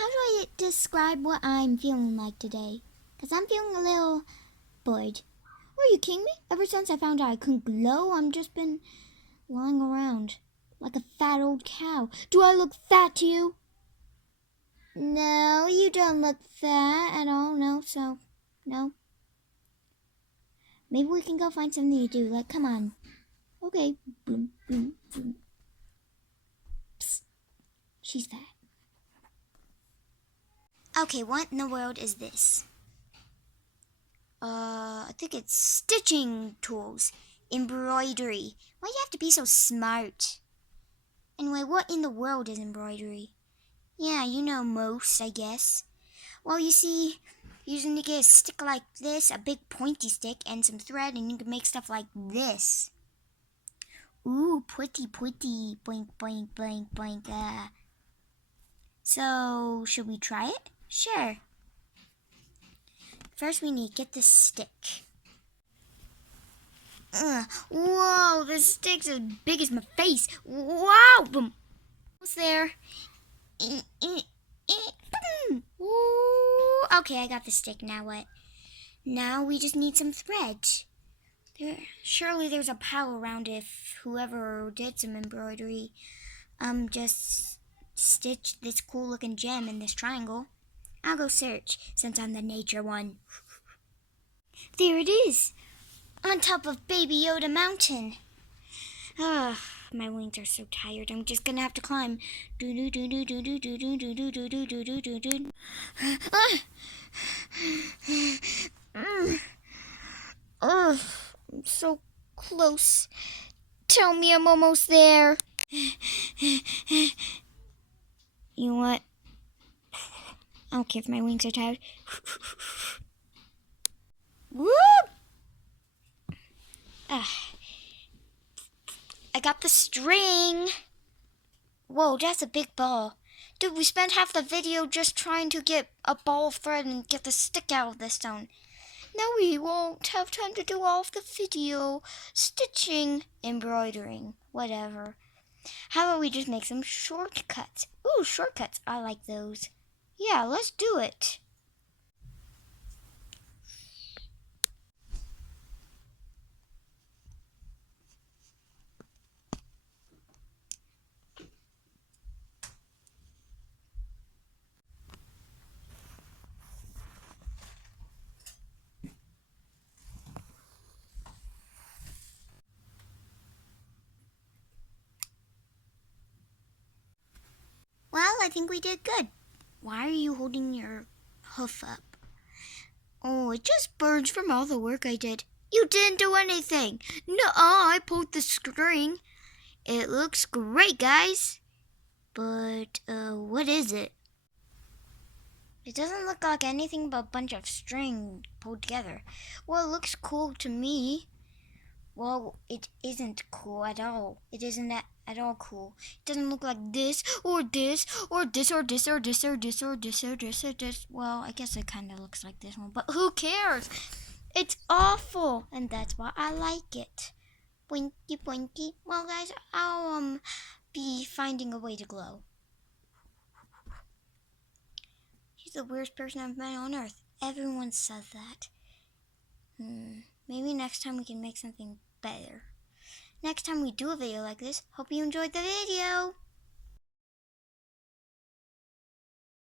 how do I describe what I'm feeling like today? Because I'm feeling a little bored. Are you kidding me? Ever since I found out I couldn't glow, I've just been lying around like a fat old cow. Do I look fat to you? No, you don't look fat at all. No. Maybe we can go find something to do. Like, come on. Okay. Boom, boom, boom. Psst. She's fat. Okay, what in the world is this? I think it's stitching tools. Embroidery. Why do you have to be so smart? Anyway, what in the world is embroidery? Yeah, you know most, I guess. Well, you see, you just need to get a stick like this, a big pointy stick, and some thread, and you can make stuff like this. Ooh, pretty, boink, boink, boink, boink, So, should we try it? Sure. First, we need to get the stick. Whoa, this stick's as big as my face. Wow! Boom. Almost there. Ooh. Okay, I got the stick. Now what? Now we just need some thread. Surely there's a pile around if whoever did some embroidery just stitched this cool looking gem in this triangle. I'll go search since I'm the nature one. There it is, on top of Baby Yoda Mountain. My wings are so tired. I'm just gonna have to climb. I'm so close. Tell me I'm almost there. You know what? I don't care if my wings are tired. Whoop! I got the string. Whoa, that's a big ball. Dude, we spent half the video just trying to get a ball of thread and get the stick out of the stone. Now we won't have time to do all of the video. Stitching, embroidering, whatever. How about we just make some shortcuts? Ooh, shortcuts. I like those. Yeah, let's do it. Well, I think we did good. Why are you holding your hoof up? Oh, it just burns from all the work I did. You didn't do anything. Nuh-uh, I pulled the string. It looks great, guys. But, what is it? It doesn't look like anything but a bunch of string pulled together. Well, it looks cool to me. Well, it isn't cool at all. It isn't at all cool. It doesn't look like this, or this, or this, or this, or this, or this, or this, or this, or this. Well, I guess it kind of looks like this one, but who cares? It's awful, and that's why I like it. Pointy, pointy. Well, guys, I'll, be finding a way to glow. He's the weirdest person I've met on Earth. Everyone says that. Maybe next time we can make something better. Next time we do a video like this, hope you enjoyed the video.